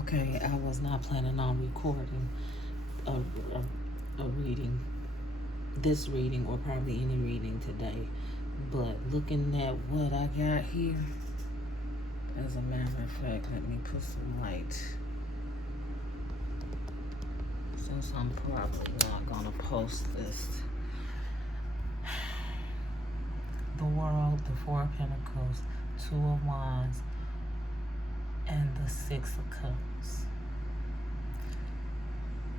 Okay, I was not planning on recording a reading, this reading, or probably any reading today. But looking at what I got here, as a matter of fact, let me put some light. Since I'm probably not gonna post this. The World, the Four of Pentacles, Two of Wands, and the Six of Cups.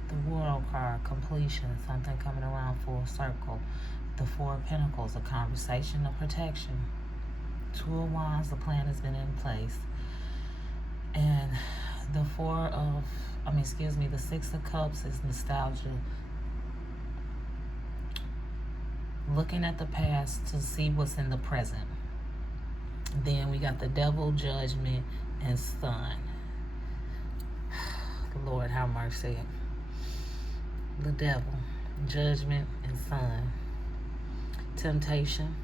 The World card, completion, something coming around full circle. The Four of Pentacles, a conversation of protection. Two of Wands, the plan has been in place. And the the Six of Cups is nostalgia. Looking at the past to see what's in the present. Then we got the Devil, Judgment, and Sun. Lord have mercy. The Devil, Judgment, and Sun. Temptation.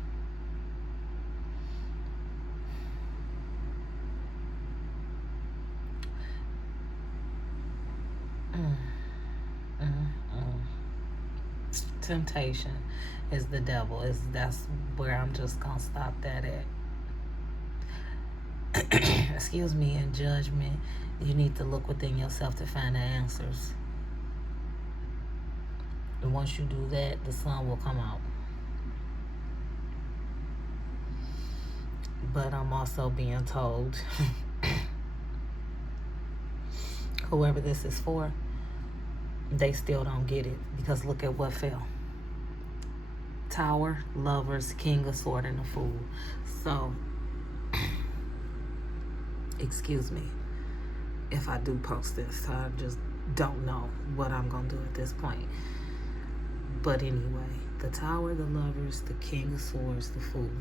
Temptation is the devil. That's where I'm just gonna stop that at. Excuse me. In judgment, you need to look within yourself to find the answers. And once you do that, the sun will come out. But I'm also being told, whoever this is for, they still don't get it, because look at what fell. Tower, Lovers, King of Swords, and the Fool. So, excuse me if I do post this. I just don't know what I'm going to do at this point. But anyway, the Tower, the Lovers, the King of Swords, the Fool.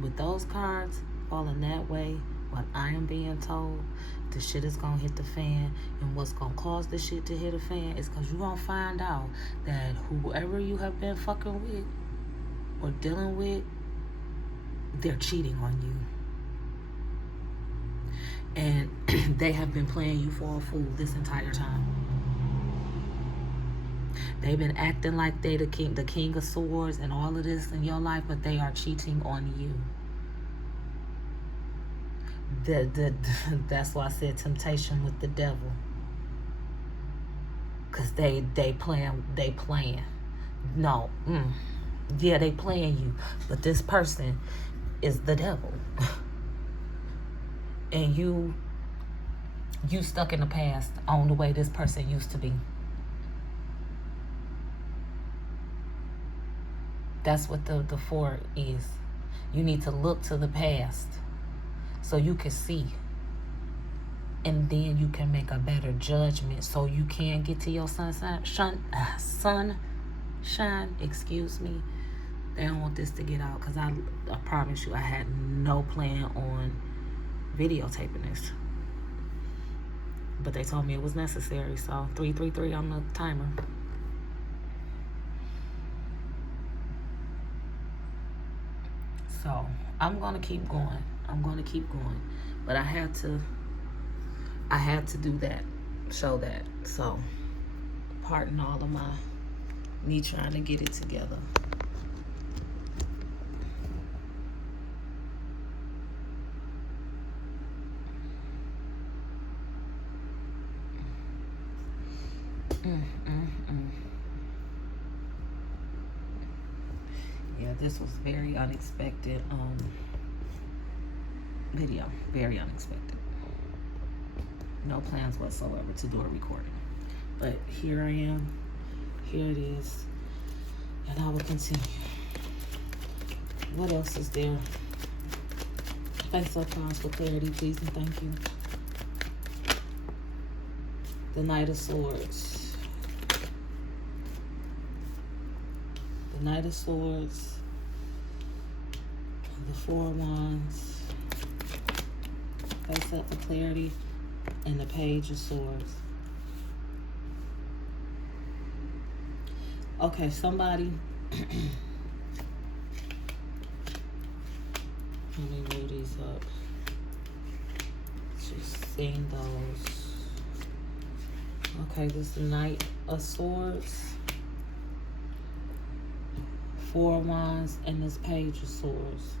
With those cards falling that way, what I am being told, the shit is gonna hit the fan. And what's gonna cause the shit to hit a fan is because you're gonna find out that whoever you have been fucking with or dealing with, they're cheating on you. And they have been playing you for a fool this entire time. They've been acting like they the king of swords and all of this in your life, but they are cheating on you. That's why I said temptation with the devil. Cause they playing. No, yeah, they playing you, but this person is the devil, and you stuck in the past on the way this person used to be. That's what the four is. You need to look to the past so you can see. And then you can make a better judgment so you can get to your sunshine. Excuse me. They don't want this to get out because I promise you I had no plan on videotaping this. But they told me it was necessary. So 333 on the timer. So I'm gonna keep going. But I had to do that, show that. So pardon all of me trying to get it together. Yeah, this was very unexpected video. Very unexpected. No plans whatsoever to do a recording. But here I am. Here it is. And I will continue. What else is there? Face-up cards for clarity, please and thank you. The Knight of Swords. The Knight of Swords. The Four of Wands. Face up for clarity. And the Page of Swords. Okay, somebody. Let me move these up. Just seen those. Okay, this is the Knight of Swords, Four of Wands, and this Page of Swords.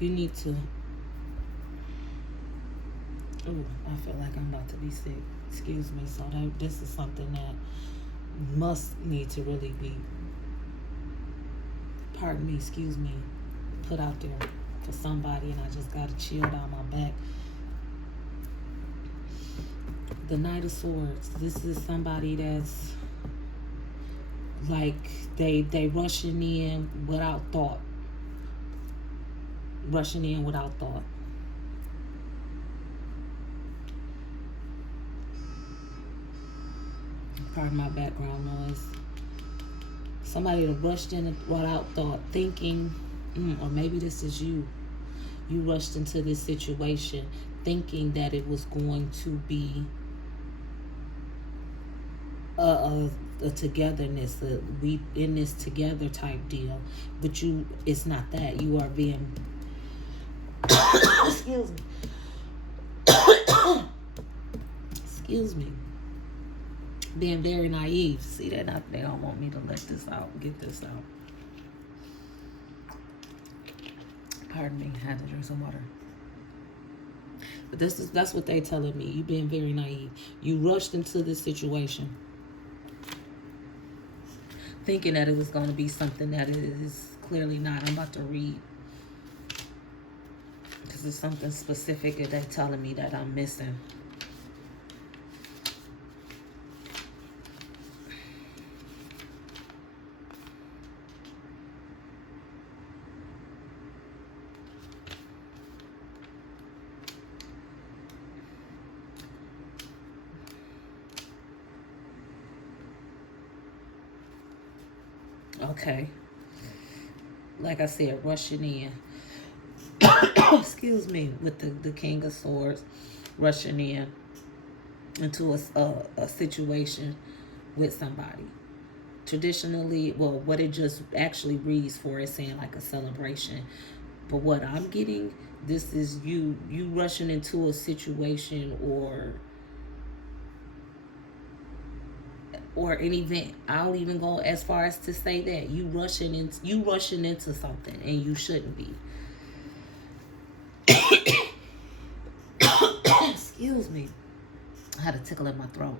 You need to... Ooh, I feel like I'm about to be sick. Excuse me. So this is something that must need to really be, pardon me, excuse me, put out there for somebody, and I just got to chill down my back. The Knight of Swords. This is somebody that's like they rushing in without thought. Rushing in without thought. Pardon my background noise. Somebody that rushed in without thought, thinking, or maybe this is you. You rushed into this situation thinking that it was going to be a togetherness, we in this together type deal, but it's not that. You are being excuse me excuse me, being very naive. See that? They don't want me to let this out, get this out. Pardon me, I had to drink some water. But that's what they telling me. You being very naive. You rushed into this situation thinking that it was going to be something that it is clearly not. I'm about to read, because it's something specific that they're telling me that I'm missing. Okay. Like I said, rushing in. Excuse me, with the King of Swords, rushing in into a situation with somebody. Traditionally, well, what it just actually reads for is saying like a celebration. But what I'm getting, this is you rushing into a situation or an event. I don't even go as far as to say that. You rushing into something and you shouldn't be. Excuse me. I had a tickle in my throat.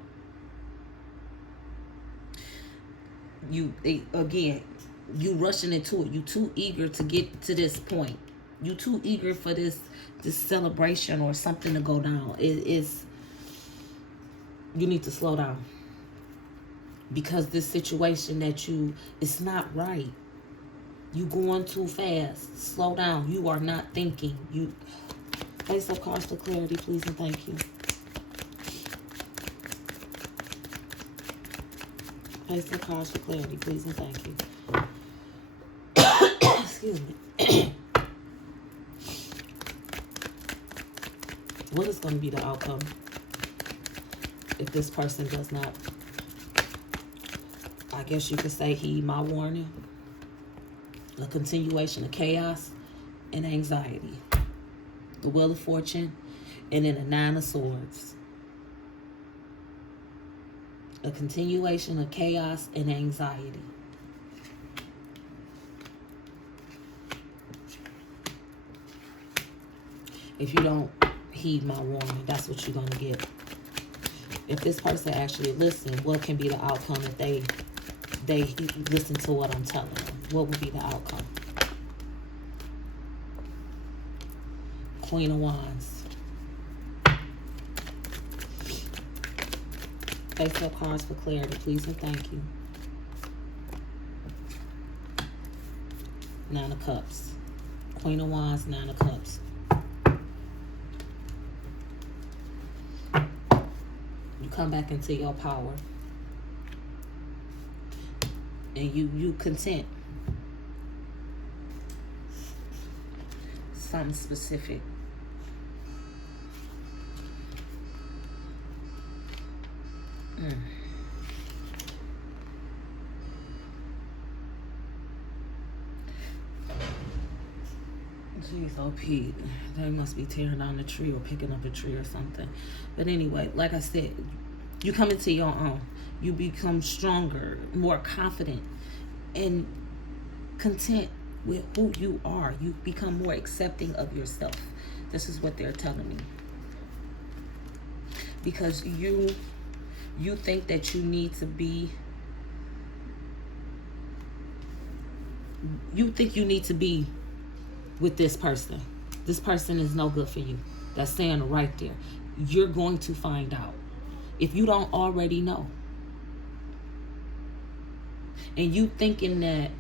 You rushing into it. You too eager to get to this point. You too eager for this celebration or something to go down. You need to slow down. Because this situation it's not right. You going too fast. Slow down. You are not thinking. Ace of Cards for clarity, please and thank you. Ace of Cards for clarity, please and thank you. Excuse me. What is going to be the outcome if this person does not, I guess you could say, heed my warning? A continuation of chaos and anxiety. The Wheel of Fortune, and then the Nine of Swords. A continuation of chaos and anxiety. If you don't heed my warning, that's what you're going to get. If this person actually listens, what can be the outcome if they listen to what I'm telling them? What would be the outcome? Queen of Wands. Face up cards for clarity, please and thank you. Nine of Cups. Queen of Wands, Nine of Cups. You come back into your power. And you content. Something specific. Jeez, oh Pete, they must be tearing down the tree or picking up a tree or something. But anyway, like I said, you come into your own. You become stronger, more confident, and content with who you are. You become more accepting of yourself. This is what they're telling me. Because you think that you need to be, with this person. This person is no good for you. That's saying right there. You're going to find out if you don't already know. And you thinking that,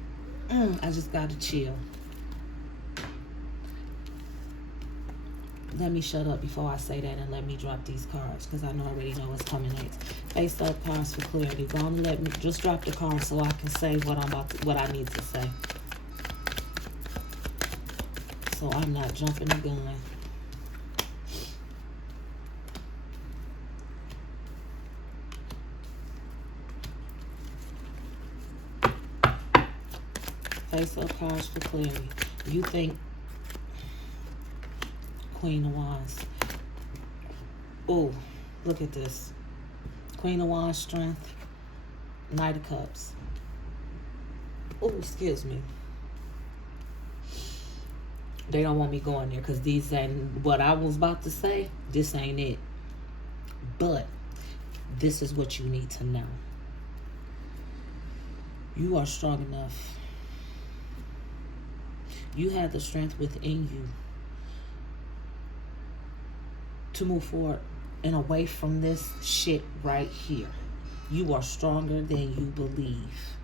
I just gotta chill. Let me shut up before I say that and let me drop these cards, because I already know what's coming next. Face up cards for clarity. Go on, let me just drop the cards so I can say what I need to say. So I'm not jumping the gun. Face up cards for clarity. You think Queen of Wands. Oh, look at this. Queen of Wands, strength. Knight of Cups. Oh, excuse me. They don't want me going there because these ain't what I was about to say. This ain't it. But this is what you need to know. You are strong enough. You have the strength within you to move forward and away from this shit right here. You are stronger than you believe.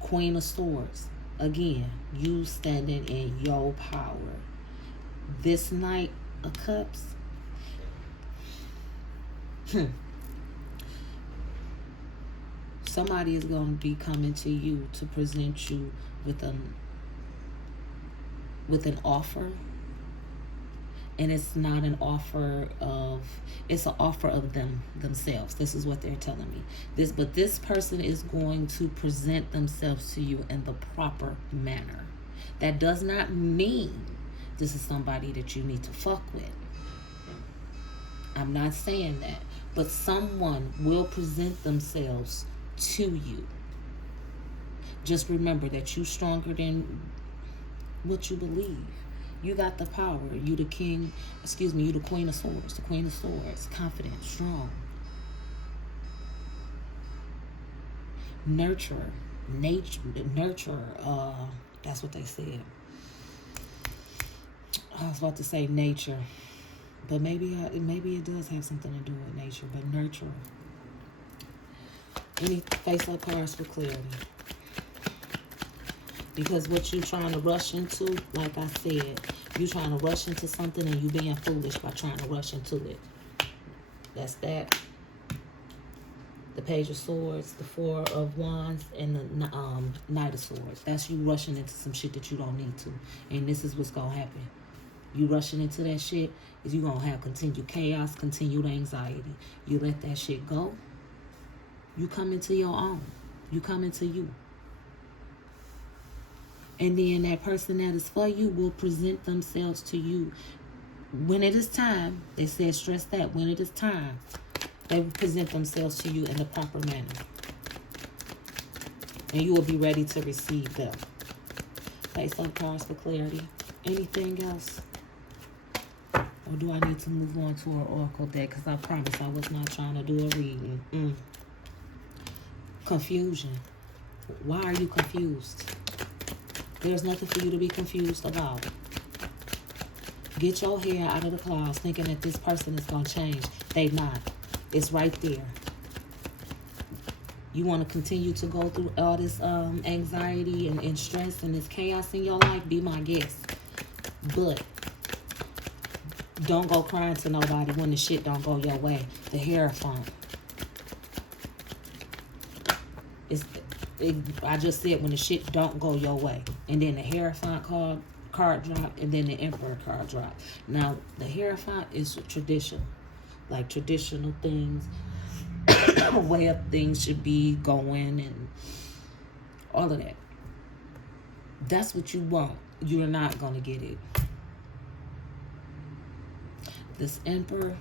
Queen of Swords. Again, you standing in your power. This Knight of Cups. Somebody is going to be coming to you to present you with an offer. And it's not an offer of, it's an offer of themselves. This is what they're telling me. But this person is going to present themselves to you in the proper manner. That does not mean this is somebody that you need to fuck with. I'm not saying that. But someone will present themselves to you. Just remember that you're stronger than what you believe. You got the power. You the king, you the Queen of Swords. The Queen of Swords. Confident, strong. Nurturer. Nurturer. That's what they said. I was about to say nature. But maybe it does have something to do with nature. But nurturer. Any face-up cards for clarity. Because what you're trying to rush into, like I said, you're trying to rush into something and you being foolish by trying to rush into it. That's that. The Page of Swords, the Four of Wands, and the Knight of Swords. That's you rushing into some shit that you don't need to. And this is what's going to happen. You rushing into that shit is you're going to have continued chaos, continued anxiety. You let that shit go. You come into your own. You come into you. And then that person that is for you will present themselves to you. When it is time, they said stress that, when it is time, they will present themselves to you in the proper manner. And you will be ready to receive them. Face up cards for clarity. Anything else? Or do I need to move on to an oracle deck? Because I promise I was not trying to do a reading. Confusion. Why are you confused? There's nothing for you to be confused about. Get your hair out of the clouds thinking that this person is going to change. They not. It's right there. You want to continue to go through all this anxiety and stress and this chaos in your life? Be my guest. But don't go crying to nobody when the shit don't go your way. The Hierophant. I just said when the shit don't go your way. And then the Hierophant card drop, and then the Emperor card drop. Now, the Hierophant is traditional. Like traditional things. Way up things should be going and all of that. That's what you want. You're not going to get it. This Emperor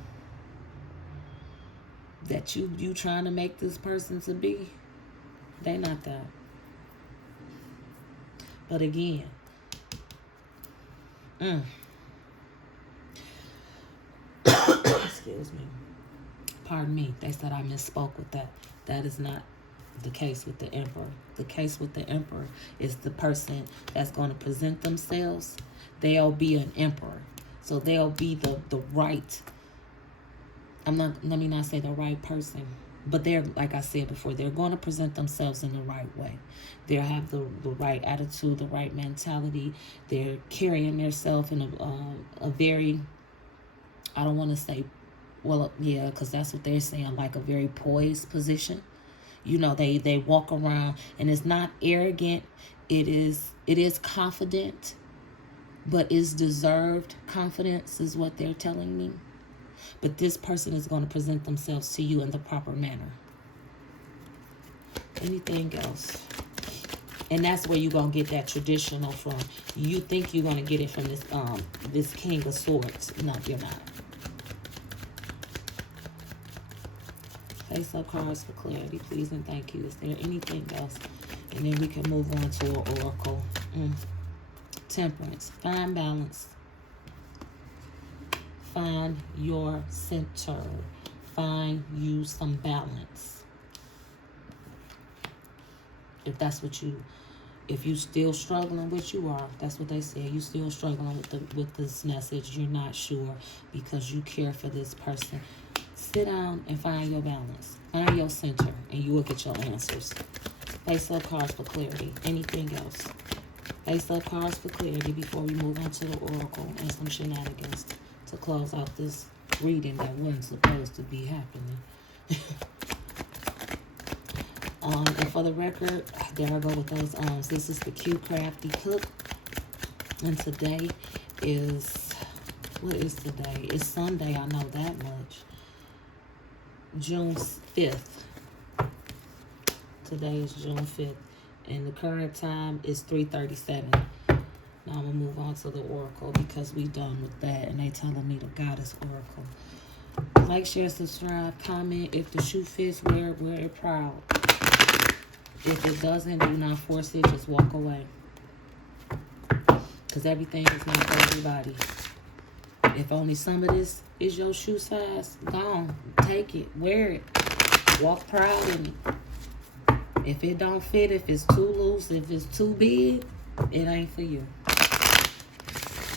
that you trying to make this person to be, they not that. But again, excuse me. Pardon me. They said I misspoke with that. That is not the case with the Emperor. The case with the Emperor is the person that's going to present themselves. They'll be an emperor. So they'll be the right. Let me not say the right person. But they're, like I said before, they're going to present themselves in the right way. They'll have the right attitude, the right mentality. They're carrying themselves in a very, I don't want to say, well, yeah, because that's what they're saying, like a very poised position. You know, they walk around, and it's not arrogant. It is confident, but it's deserved confidence is what they're telling me. But this person is going to present themselves to you in the proper manner. Anything else? And that's where you're going to get that traditional from. You think you're going to get it from this King of Swords. No, you're not. Face up cards for clarity, please and thank you. Is there anything else? And then we can move on to an oracle. Temperance. Find balance. Find your center. Find you some balance. If that's what if you still struggling, which you are, that's what they say. You still struggling with this message. You're not sure because you care for this person. Sit down and find your balance. Find your center, and you will get your answers. Face up cards for clarity. Anything else? Face up cards for clarity before we move on to the oracle and some shenanigans to close out this reading that wasn't supposed to be happening. And for the record, there I go with those arms. This is the CuteCraftieCook, and today is, what is today? It's Sunday, I know that much. June 5th. Today is June 5th. And the current time is 3:37. Now I'm going to move on to the oracle because we done with that. And they telling me the goddess oracle. Like, share, subscribe, comment. If the shoe fits, wear it proud. If it doesn't, do not force it. Just walk away. Because everything is not for everybody. If only some of this is your shoe size, go on. Take it. Wear it. Walk proud in it. If it don't fit, if it's too loose, if it's too big, it ain't for you.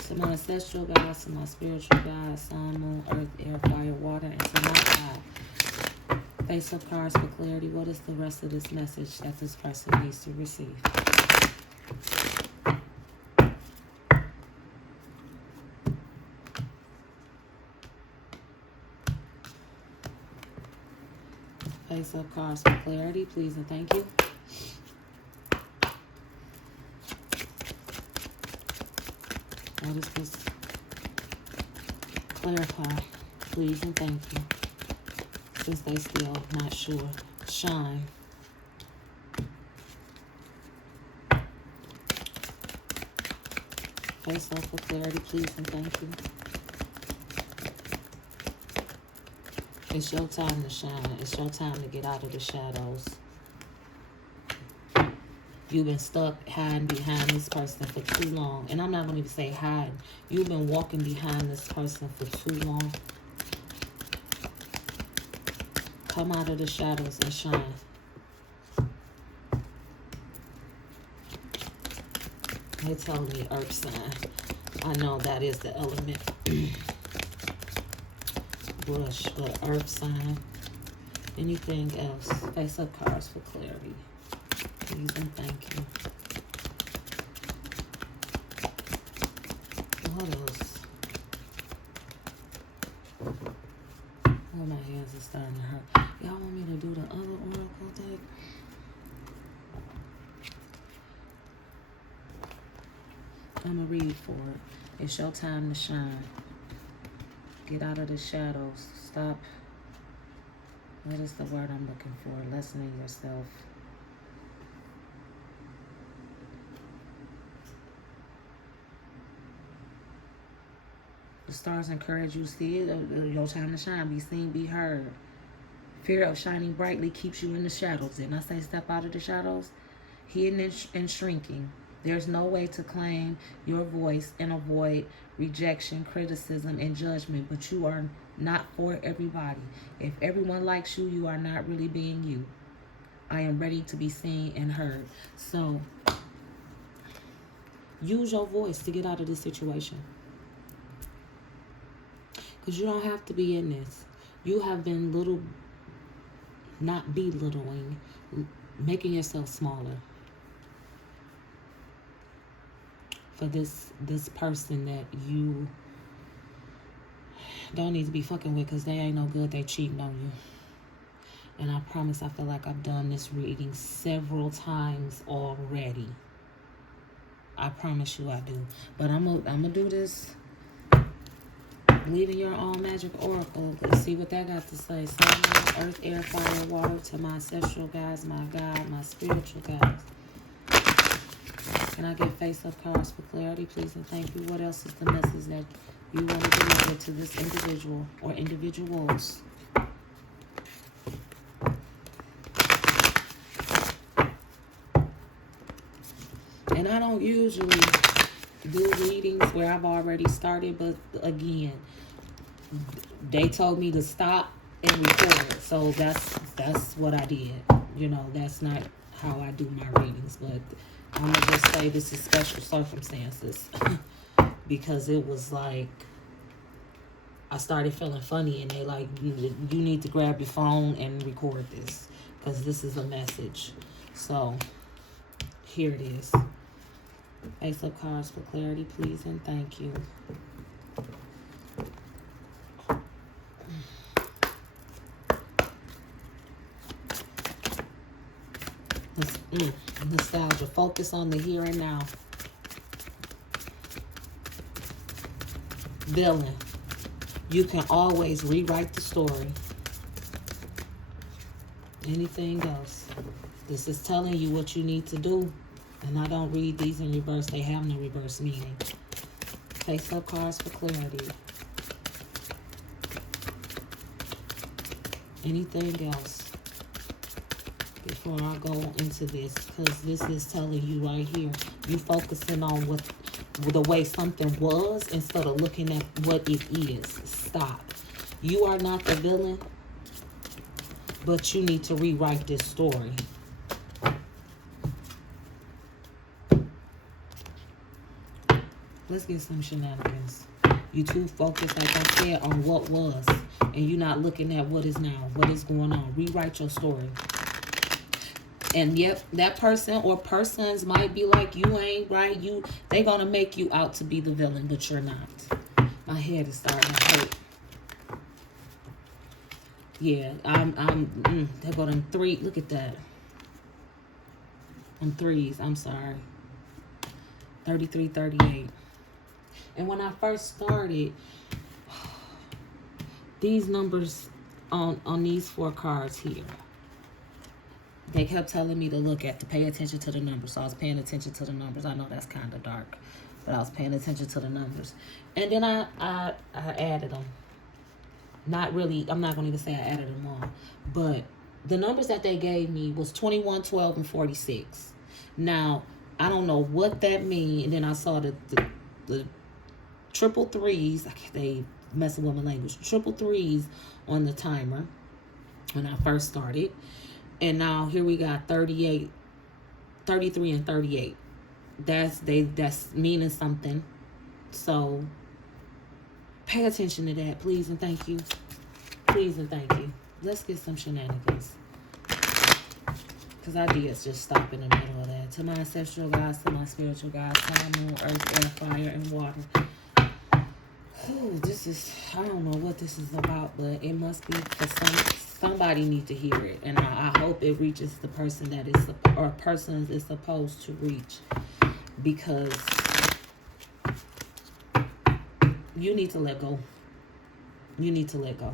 To my ancestral guides, to my spiritual guides, sun, moon, earth, air, fire, water, and to my God. Face up cards for clarity. What is the rest of this message that this person needs to receive? Face up cards for clarity, please and thank you. What is this? Clarify, please and thank you. Since they still not sure. Shine. Face up for clarity, please and thank you. It's your time to shine. It's your time to get out of the shadows. You've been stuck hiding behind this person for too long. And I'm not going to even say hiding. You've been walking behind this person for too long. Come out of the shadows and shine. They told me earth sign. I know that is the element. Bush, but earth sign. Anything else? Face up cards for clarity. Please and thank you. What else? Oh, my hands are starting to hurt. Y'all want me to do the other oracle deck? I'm going to read for it. It's your time to shine. Get out of the shadows. Stop. What is the word I'm looking for? Lessening yourself. The stars encourage you to see it. Your time to shine. Be seen, be heard. Fear of shining brightly keeps you in the shadows. Didn't I say step out of the shadows? Hidden and shrinking. There's no way to claim your voice and avoid rejection, criticism, and judgment, but you are not for everybody. If everyone likes you, you are not really being you. I am ready to be seen and heard. So, use your voice to get out of this situation. Because you don't have to be in this. You have been not belittling, making yourself smaller for this person that you don't need to be fucking with, because they ain't no good. They cheating on you. And I promise, I feel like I've done this reading several times already. I promise you I do. But I'm gonna do this. Leaving your own magic oracle. Let's see what that got to say. Sun, earth, air, fire, water, to my ancestral guides, my God, my spiritual guides. Can I get face-up cards for clarity, please, and thank you? What else is the message that you want to deliver to this individual or individuals? And I don't usually do readings where I've already started, but again, they told me to stop and record, so that's what I did. You know, that's not how I do my readings, but I'm gonna just say this is special circumstances because it was like I started feeling funny, and they like, you need to grab your phone and record this because this is a message. So here it is. Face-up cards for clarity, please, and thank you. Nostalgia. Focus on the here and now. Villain. You can always rewrite the story. Anything else? This is telling you what you need to do. And I don't read these in reverse. They have no reverse meaning. Face-up cards for clarity. Anything else before I go into this? Because this is telling you right here. You focusing on what the way something was instead of looking at what it is. Stop. You are not the villain, but you need to rewrite this story. Let's get some shenanigans. You too focused, like I said, on what was. And you're not looking at what is now. What is going on. Rewrite your story. And yep, that person or persons might be like, you ain't right. They gonna make you out to be the villain, but you're not. My head is starting to hurt. Yeah, they're going to 3. Look at that. On 3s, I'm sorry. 33, 38. And when I first started, these numbers on these 4 cards here, they kept telling me to pay attention to the numbers. So I was paying attention to the numbers. I know that's kind of dark, but I was paying attention to the numbers. And then I added them. Not really, I'm not going to even say I added them all. But the numbers that they gave me was 21, 12, and 46. Now, I don't know what that means. And then I saw the triple 3s. They messing with my language. Triple 3s on the timer when I first started. And now here we got 38, 33, and 38. That's meaning something. So pay attention to that, please and thank you. Please and thank you. Let's get some shenanigans. Because ideas just stop in the middle of that. To my ancestral guides, to my spiritual guides, time, moon, earth, air, fire, and water. Ooh, I don't know what this is about, but it must be for somebody need to hear it. And I hope it reaches the person that is, or persons is supposed to reach. Because you need to let go. You need to let go.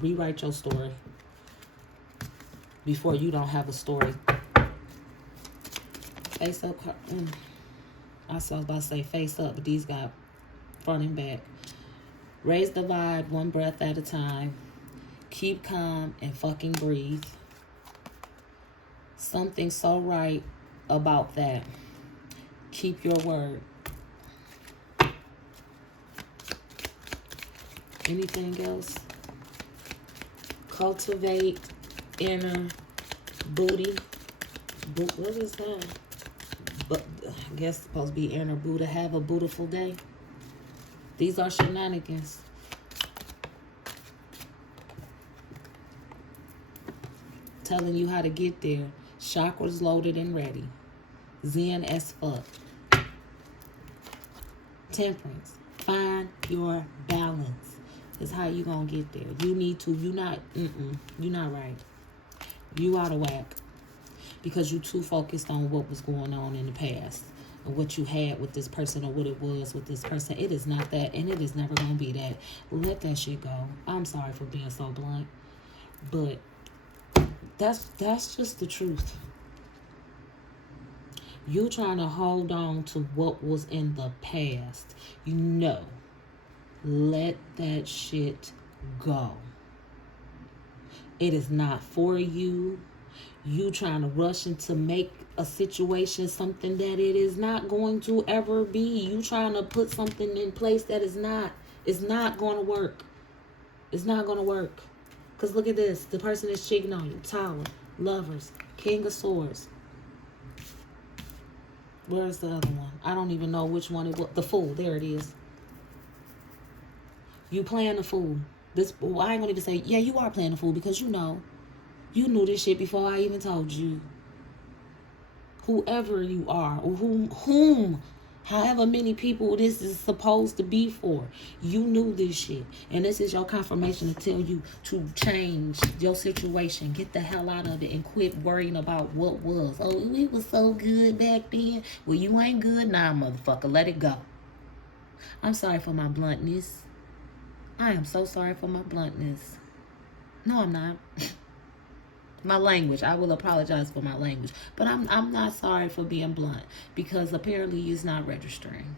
Rewrite your story before you don't have a story. Face up. I was about to say face up, but these got front and back. Raise the vibe one breath at a time. Keep calm and fucking breathe. Something so right about that. Keep your word. Anything else? Cultivate inner booty. What is that? But I guess it's supposed to be inner Buddha. Have a beautiful day. These are shenanigans. Telling you how to get there. Chakras loaded and ready. Zen as fuck. Temperance. Find your balance. Is how you gonna get there. You need to. You're not right. You out of whack. Because you too focused on what was going on in the past. Or what you had with this person or what it was with this person. It is not that, and it is never gonna be that. Let that shit go. I'm sorry for being so blunt. But that's just the truth. You trying to hold on to what was in the past. Let that shit go. It is not for you. You trying to rush into make a situation something that it is not going to ever be. You trying to put something in place that is not. It's not going to work. It's not going to work. Because look at this. The person is cheating on you. Tower. Lovers. King of Swords. Where's the other one? I don't even know which one it was. The Fool. There it is. You playing the fool. I ain't going to even say, yeah, you are playing the fool because you knew this shit before I even told you. Whoever you are, or whom, however many people this is supposed to be for, you knew this shit. And this is your confirmation to tell you to change your situation. Get the hell out of it and quit worrying about what was. Oh, it was so good back then. Well, you ain't good now, motherfucker. Let it go. I'm sorry for my bluntness. I am so sorry for my bluntness. No, I'm not. My language. I will apologize for my language. But I'm not sorry for being blunt. Because apparently it's not registering.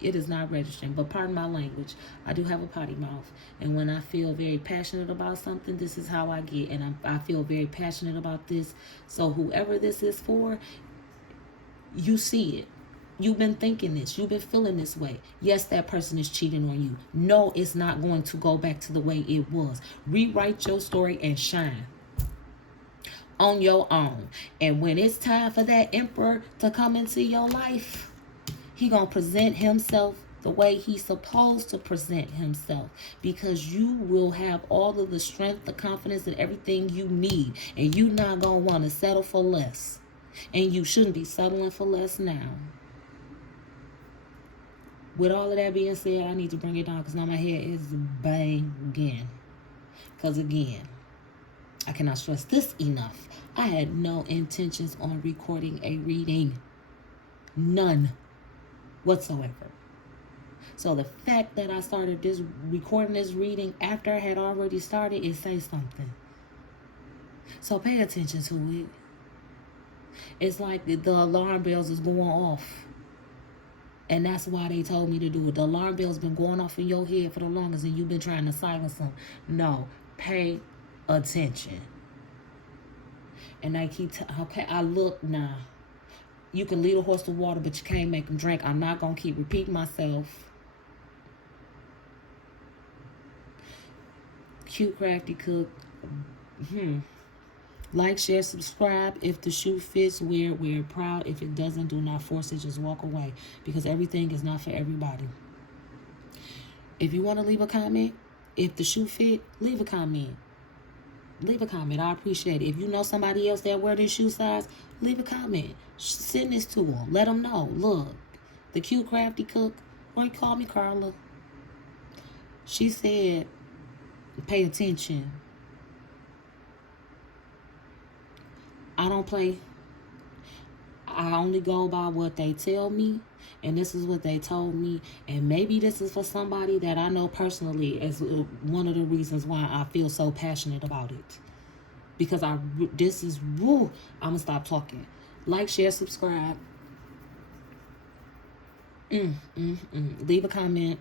It is not registering. But pardon my language. I do have a potty mouth. And when I feel very passionate about something, this is how I get. And I feel very passionate about this. So whoever this is for, you see it. You've been thinking this. You've been feeling this way. Yes, that person is cheating on you. No, it's not going to go back to the way it was. Rewrite your story and shine on your own. And when it's time for that emperor to come into your life, he gonna present himself the way he's supposed to present himself. Because you will have all of the strength, the confidence, and everything you need. And you not gonna want to settle for less. And you shouldn't be settling for less now. With all of that being said, I need to bring it down because now my head is banging. Because again, I cannot stress this enough. I had no intentions on recording a reading. None whatsoever. So the fact that I started recording this reading after I had already started, it says something. So pay attention to it. It's like the alarm bells is going off. And that's why they told me to do it. The alarm bell's been going off in your head for the longest and you've been trying to silence them. No, pay attention. And I keep okay, I look now. You can lead a horse to water, but you can't make him drink. I'm not going to keep repeating myself. CuteCraftieCook. Like, share, subscribe. If the shoe fits, wear it proud. If it doesn't, do not force it. Just walk away. Because everything is not for everybody. If you want to leave a comment, if the shoe fit, leave a comment. Leave a comment. I appreciate it. If you know somebody else that wear this shoe size, leave a comment. Send this to them. Let them know. Look, the CuteCraftieCook, or call me Carla. She said, pay attention. I don't play. I only go by what they tell me. And this is what they told me. And maybe this is for somebody that I know personally as one of the reasons why I feel so passionate about it. Because I'm going to stop talking. Like, share, subscribe. Leave a comment.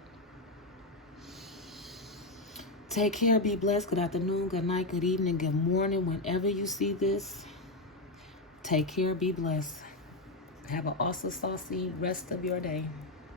Take care. Be blessed. Good afternoon, good night, good evening, good morning. Whenever you see this, take care. Be blessed. Have an awesome, saucy rest of your day.